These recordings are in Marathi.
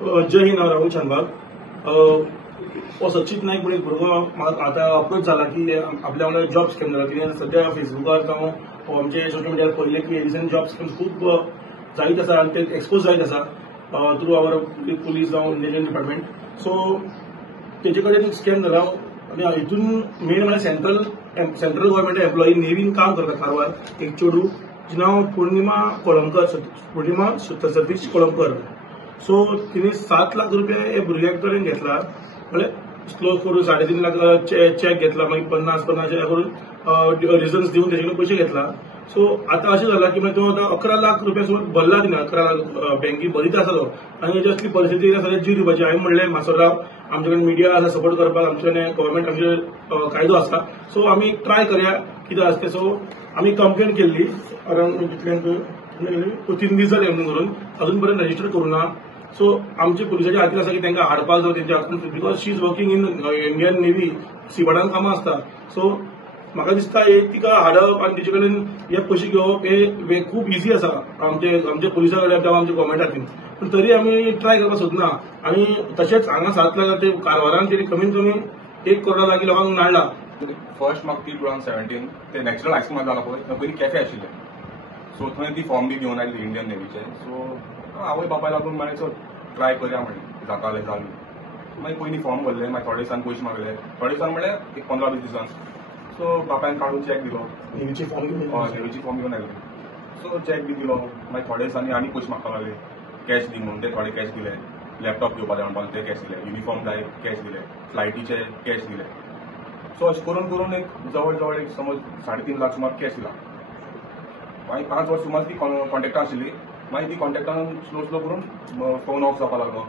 जय हिंद, राहुल शानबाग. सचित नाईक म्हणून एक भुरगो आता अप्रोच जाला की आपल्या वांगडा जॉब स्कॅम जाला. कित्याक सध्या फेसबुकार जावं आमचे सोशल मिडियार पळयलें की रिसेंट जॉब स्कॅम खूब जायत आसा आनी ते एक्सपोज जायत आसा थ्रू आवर पुलीस जावं इंटेलिजन्स डिपार्टमेंट. सो तेजे कडेन एक स्कॅम जाला आनी हितून मेन म्हळ्यार सेंट्रल गव्हर्मेंट एम्प्लॉई नेवीन काम करता कारवार. एक चेडू जिचें नांव पूर्णिमा सतीश कोळंबकर. सो तिने 7 लाख रुपया हे भुरग्या कडेन घेतला. म्हणजे स्लो करून 3.5 लाख चेक घेतला, मागीर 50 करून रिझन्स दिवन तेजे पयशे घेतला. सो आता अशें जाला की तो आता 11 लाख रुपया सुमार भरला तिने. 11 लाख बँकी भरीत आसा तो. आनी हेजी असली परिस्थिती आसा जीव दिवपाची. हांवें म्हणलें मासोराव आमचे कडेन मिडिया आसा सपोर्ट करपाक, आमचे कडेन गव्हर्मेंट आमचे कायदो आसा. सो आमी ट्राय करया कितें आसा तें. सो आमी कंप्लेंट केल्ली अरावंड कितल्यांक 3 दीस जाले करून अजून पर्यंत रजिस्टर करूना. सो आमचे पुलिसाचे हातीन आसा की तांकां हाडपाक जावं तेंच्या हातून, because she is working in Indian navy, सीबाडान कामां आसता. सो म्हाका दिसता तिका हाडप आनी तेजे कडेन हे पयशे घेवप हे खूब इझी आसा आमचे पुलिसा कडेन किंवा आमच्या गव्हर्मेंटा खातीर. पूण तरी आमी ट्राय करपाक सोदना. आनी तशेंच हांगा 7 लाख ते कारवारान तेणी कमीत कमी 1 करोडा लागीं लोकांक नाडला. फर्स्ट म्हाका ती 2017 ते नॅचरल आयस्क्रीम जाला पळय थंय पयलीं कॅफे आशिल्ले. सो थंय ती फॉर्म बी घेवन आयली इंडियन नेव्हीचे. सो आवय बापाय लागून मागीर चल ट्राय करया म्हणलें. जातालें जालें मागीर पयलीं फॉर्म भरले, मागीर थोडे दिसान पयशे मागले. थोडे दिसान म्हणल्यार एक 15-20 दिसान. सो बापायन काडून चॅक दिलो, नेव्हीची फॉर्म घेवन आयले. सो चॅक बी दिलो. मागीर थोडे दिसांनी आनी पयशे मागपाक लागले कॅश दी म्हणून. ते थोडे कॅश दिले. लॅपटॉप घेवपाक जाय म्हणपाक ते कॅश दिले. युनिफॉर्म जाय कॅश दिले. फ्लायटीचे कॅश दिले. सो अशें करून करून एक जवळ जवळ एक समज 3.5 लाख सुमार कॅश दिला. मागीर 5 वर्स सुमार ती कॉन्टॅक्टा आशिल्ली. मागीर ती कॉन्टॅक्टान स्लो करून फोन ऑफ जावपाक लागलो.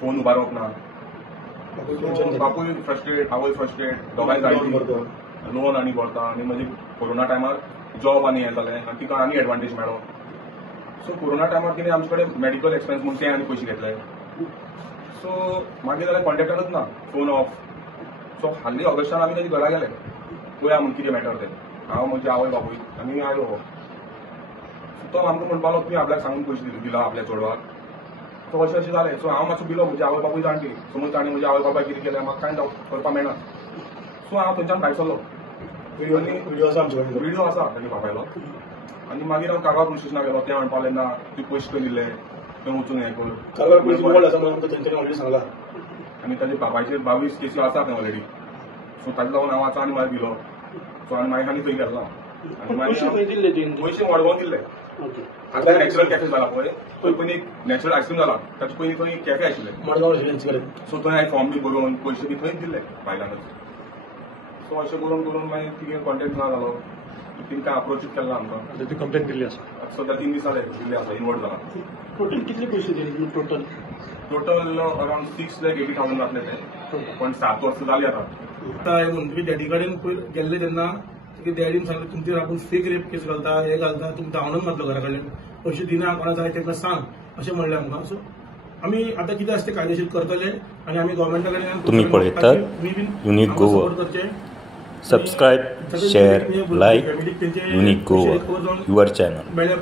फोन उबारप ना. बापूय फ्रस्ट्रेट, आवय फ्रस्ट्रेट, दोगांय जाय लोन आनी भरता. आनी मागीर कोरोना टायमार जॉब आनी हें जालें आनी तिका आनी एडवांटेज मेळ्ळो. सो कोरोना टायमार तिणें आमचे कडेन मेडिकल एक्सपेन्स म्हणून ते आनी पयशे घेतले. सो मागीर जाल्यार कॉन्टॅक्टानूच ना, फोन ऑफ. सो हालीं ऑगस्टान आमी तेजे घरा गेले पळया म्हणून कितें मॅटर तें. हांव म्हणजे आवय बापूय आनी आयलो. तो आमकां म्हणपाक लागलो तुमी आपल्याक सांगून पयशे दिला आपल्या चेडवाक. सो अशें जालें. सो हांव मातसो भिलो. म्हणजे आवय बापूय जाणटी. समज ताणें म्हणजे आवय बापाय कितें केलें म्हाका कांय करपाक मेळना. सो हांव थंयच्यान भायर सरलो. व्हिडिओ आसा आमचे कडेन. व्हिडिओ आसा ताजे बापायलो. आनी मागीर हांव कारवार पुलीस स्टेशनाक गेलो. ते म्हणपाक लागले ना तुवें पयशे खंय दिले, थंय वचून हें कर. कारवार पुलीस वॉर्ड आसा म्हणून तेंच्यांनी ऑलरेडी सांगला. आनी ताजे बापायचेर 22 केसी आसा थंय ऑलरेडी. सो ताका लागून हांव आतां आनी मागीर भिलो. सो आनी मागीर आनी थंय गेलो. आनी मागीर पयशे वाडोवन दिल्ले. आतां नॅचरल कॅफे जाला पळय थंय पयलीं नॅचरल आयस्क्रीम जाला ताचे पयलीं थंय कॅफे आशिल्ले. सो थंय हांवें फॉर्म बी भरून पयशे बी थंयच दिल्ले बायलांकच. सो अशें करून करून मागीर तिगे कॉन्टेक्ट ना जालो. तिका अप्रोचूच केला आमकां. ती कंप्लेंट केल्ली आसा. सध्या 3 दीस जाले दिल्ले आसा. इनवर्ट जाला. टोटल कितले पयशे दिले टोटल अरावंड 6,80,000 जातले ते. पण 7 वर्सां जालीं आतां. मंत्री डॅडी कडेन गेल्ले तेन्ना डॅडीन सांगलें तुमचेर आपूण फेक रेप केस घालता, हे घालता, तुमी धांवणून घातलो घरा कडल्यान, पयशे दिना कोणा जाय तेंकां सांग अशें म्हणलें आमकां. सो आमी आतां कितें आसा तें कायदेशीर करतले आनी आमी गव्हर्मेंटा कडेन तुम्ही पळयतात unique Goa. Subscribe, share, like unique Goa your channel. मेळ्ळ्या